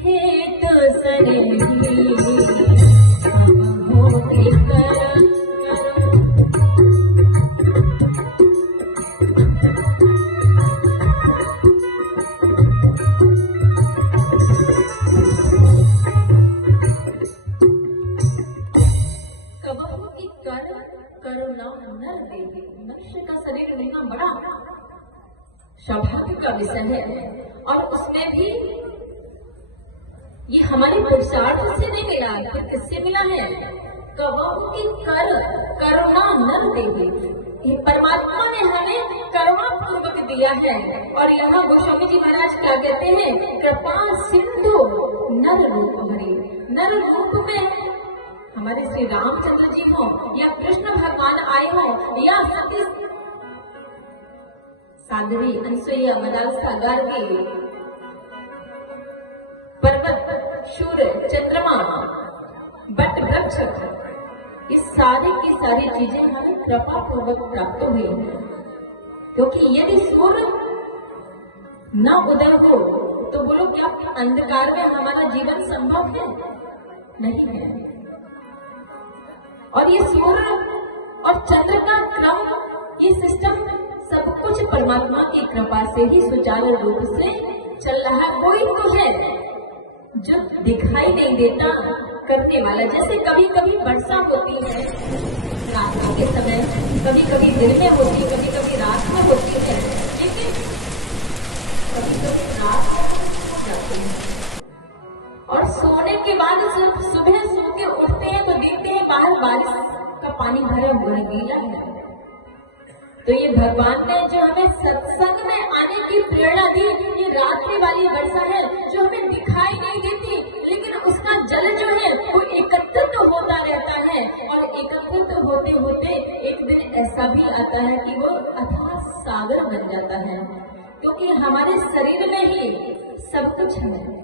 हे तो सरेही हो के कर करुणा न देगी। मनुष्य का शरीर लेना बड़ा सौभाग्य का विषय है और उसमें भी ये हमारे पुरुषार्थ से नहीं मिला, फिर किससे मिला है? कबहू की करुणा न देगी। ये परमात्मा ने हमें करुणा पूर्वक दिया है। और यहाँ गोस्वामी जी महाराज क्या कहते हैं? कृपा सिंधु नर रूप हरि। नर रूप में हमारे श्री रामचंद्र जी हो या कृष्ण भगवान आए हो या सती साध्वी अनसुईया मदालसा गार्गी पर्वत सूर्य चंद्रमा बट वृक्ष, इस सारी की सारी चीजें हमें कृपा पूर्वक प्राप्त हुई है। क्योंकि यदि सूर्य न उदय हो तो बोलो क्या अंधकार में हमारा जीवन संभव है? नहीं है। और ये सूर्य और चंद्र का क्रम, ये सिस्टम सब कुछ परमात्मा की कृपा से ही सुचारू रूप से चल रहा है। कोई तो है जो दिखाई नहीं देता करने वाला। जैसे कभी कभी वर्षा होती है रात के समय, कभी कभी दिन में होती, कभी कभी रात में होती है, लेकिन कभी कभी रात हो जाती है। और सोने के बाद सिर्फ सुबह सो के उठते हैं तो देखते हैं बाहर बारिश का पानी भरा हुआ गीला है। तो ये भगवान ने जो हमें सत्संग में आने की प्रेरणा दी, ये रात्रि वाली वर्षा है जो हमें दिखाई नहीं देती, लेकिन उसका जल जो है वो एकत्रित होता रहता है। और एकत्रित होते होते एक दिन ऐसा भी आता है कि वो अथाह सागर बन जाता है। क्योंकि हमारे शरीर में ही सब कुछ है।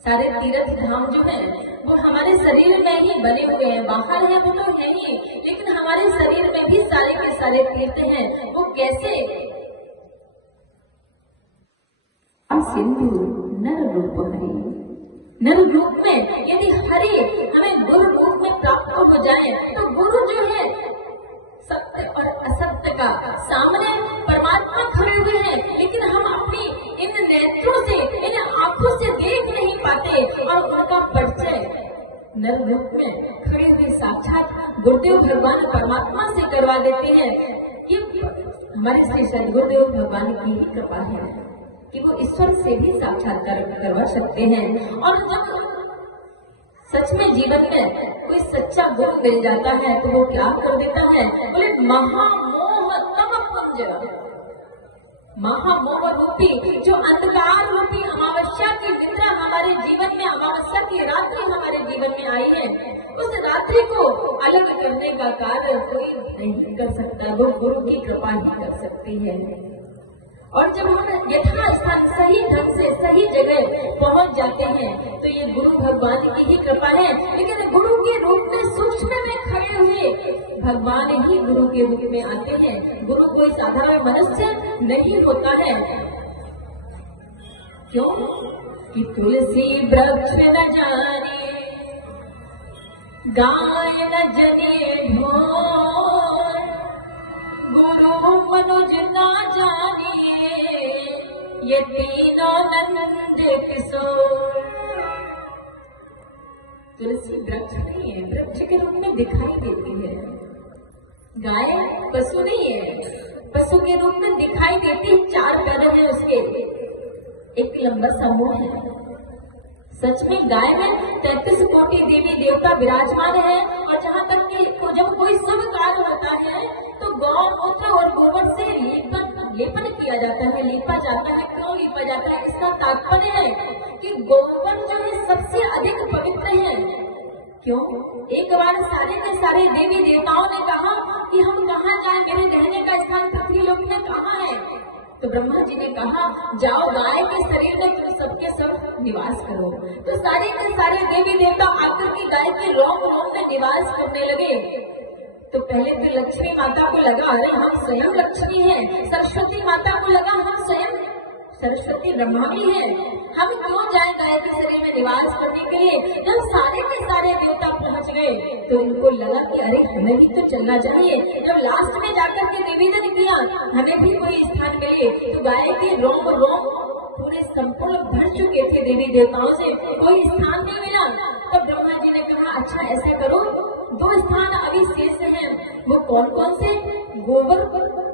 सारे तीर्थ धाम जो है वो हमारे शरीर में ही बने हुए हैं। बाहर है वो तो है ही, लेकिन हमारे शरीर में भी सारे के सारे तीर्थ हैं। वो कैसे? सिंधु नर रूप हरि। नर रूप में यदि हरि हमें गुरु रूप में प्राप्त हो जाए तो गुरु जो है सत्य और असत्य का सामने परमात्मा खड़े हुए हैं, लेकिन हम अपनी इन नेत्रों से, इन आंखों से देख नहीं पाते। और उनका परिचय नर रूप में खड़े हुए साक्षात गुरुदेव भगवान परमात्मा से करवा देते हैं। कि हमारे श्री सदगुरुदेव भगवान की ही कृपा है कि वो ईश्वर से भी साक्षात्कार करवा सकते हैं। और जब सच में जीवन में कोई सच्चा गुरु मिल जाता है तो वो क्या कर देता है? बोले महामोह तम पुंज, महामोह रूपी जो अंधकार रूपी अमावस्या की निद्रा हमारे जीवन में, अमावस्या की रात्रि हमारे जीवन में आई है, उस रात्रि को अलग करने का कार्य कोई नहीं कर सकता, वो गुरु की कृपा ही कर सकती है। और जब हम यथास्थान सही ढंग से सही जगह पहुंच जाते हैं तो ये गुरु भगवान की ही कृपा है। लेकिन गुरु के रूप में सूक्ष्म में खड़े हुए भगवान ही गुरु के रूप में आते हैं। गुरु कोई साधारण मनुष्य नहीं होता है। क्यों? कि तुलसी वृक्ष न जाने, गाय न जने ढोर, गुरु मनुज ना जाने, ये तीनों नंद किशोर। तुलसी वृक्ष नहीं है, वृक्ष के रूप में दिखाई देती है। गाय पशु नहीं है, पशु के रूप में दिखाई देती है। 4 पैर है उसके, एक लंबा समूह है। सच में गाय में 33 कोटि देवी देवता विराजमान है। और जहाँ तक कि जब कोई शुभ कार्य होता है तो गौमूत्र और गोबर से लेपन किया जाता है, लीपा जाता है। क्यों लीपा जाता है? इसका तात्पर्य है कि गोबर जो है सबसे अधिक पवित्र है। क्यों? एक बार सारे के सारे देवी देवताओं ने कहा कि हम कहाँ जाए, मेरे रहने का स्थान पृथ्वी लोक में कहाँ है? तो ब्रह्मा जी ने कहा जाओ गाय के शरीर में तुम सबके सब निवास करो। तो सारे के सारे देवी देवता आकर के गाय के रोम में निवास करने लगे। तो पहले तो लक्ष्मी माता को लगा अरे हम स्वयं लक्ष्मी हैं, सरस्वती माता को लगा हम स्वयं सरस्वती ब्रह्मा भी हैं, हम क्यों जाए गाय निवास करने के लिए जब सारे के सारे देवता पहुंच गए तो इनको लगा कि अरे हमें भी तो चलना चाहिए। जब लास्ट में जाकर के निवेदन किया हमें भी कोई स्थान मिले, तो गाय के रोम रोम पूरे संपूर्ण भर चुके थे देवी देवताओं से, कोई स्थान नहीं मिला। तब ब्रह्मा जी ने कहा अच्छा ऐसा करो, 2 स्थान अभी शेष हैं, वो कौन कौन से? गोबर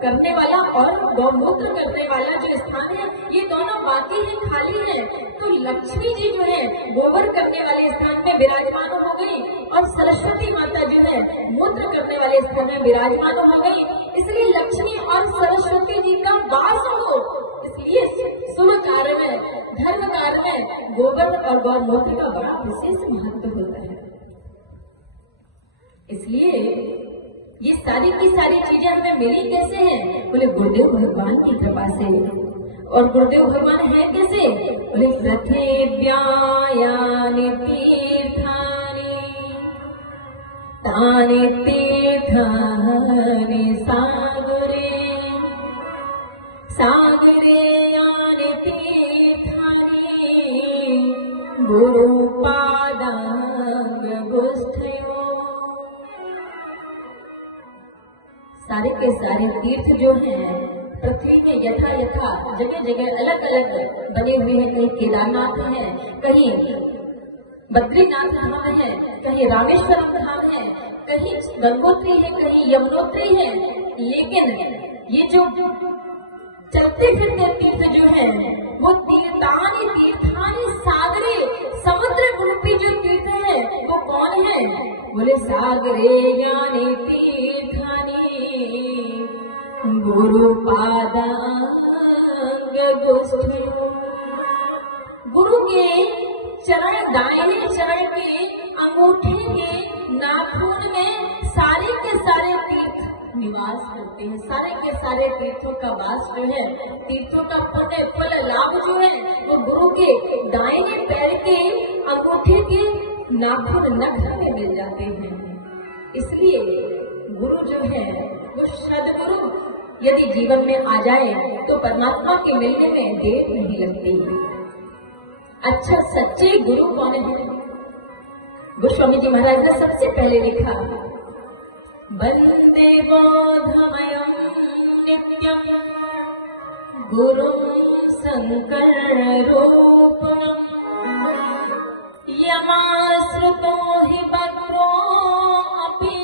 करने वाला और गौमूत्र करने वाला जो स्थान है ये दोनों बाकी है, खाली है। तो लक्ष्मी जी जो है गोबर करने वाले स्थान में विराजमान हो गई और सरस्वती माता जो है मूत्र करने वाले स्थान में विराजमान हो गई। इसलिए लक्ष्मी और सरस्वती जी का वास हो, इसलिए शुभ कार्य में, धर्म कार्य में गोबर और गौमूत्र का बड़ा विशेष महत्व होता है। इसलिए ये सारी की सारी चीजें हमें मिली कैसे हैं? बोले गुरुदेव भगवान की कृपा से। और गुरुदेव भगवान है कैसे? बोले पृथिव्यायानि तीर्थानि तानि तीर्थानि सागरे सागरे यानि तीर्थानि गुरुपादांगुष्ठयो। सारे के सारे तीर्थ जो हैं पृथ्वी में यथा यथा जगह जगह अलग अलग बने हुए हैं। कहीं केदारनाथ है, कहीं बद्रीनाथ धाम है, कहीं रामेश्वरम धाम है, कहीं गंगोत्री है, कहीं यमुनोत्री है। लेकिन ये जो चलते फिरते तीर्थ जो है वो तीर्थानि तीर्थानि सागरे, समुद्र रूपी जो तीर्थ है वो कौन है? बोले सागरे यानि तीर्थानि गुरुपादांगुष्ठयो। गुरु के चरण, दाहिने चरण के अंगूठे के नाखून में सारे के सारे तीर्थ निवास करते हैं। सारे के सारे तीर्थों का वास जो है, तीर्थों का पुण्य फल लाभ जो है वो गुरु के दाहिने पैर के अंगूठे के नाखून नख में मिल जाते हैं। इसलिए गुरु जो है वो सदगुरु यदि जीवन में आ जाए तो परमात्मा के मिलने में देर नहीं लगती है। अच्छा सच्चे गुरु कौन है? गोस्वामी जी महाराज ने सबसे पहले लिखा वंदे बोधमयं नित्यं गुरुं शंकर रूपम् यमाश्रितो हि वक्रो अपि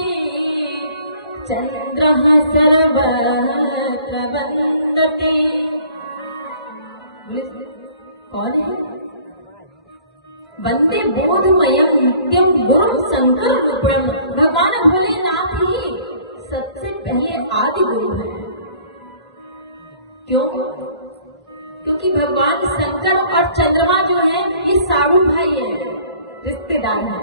चंद्रः सर्वत्र वन्दते। कौन है? वंदे बोधमयं नित्यं गुरुं शंकर रूपम्। भगवान भोलेनाथ ही सबसे पहले आदि गुरु है। क्यों? क्योंकि भगवान शंकर और चंद्रमा जो है ये साड़ू भाई है, रिश्तेदार है।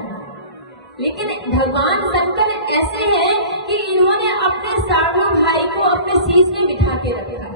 लेकिन भगवान शंकर ऐसे हैं कि इन्होंने अपने साड़ू भाई को अपने शीश में बिठा के रखा।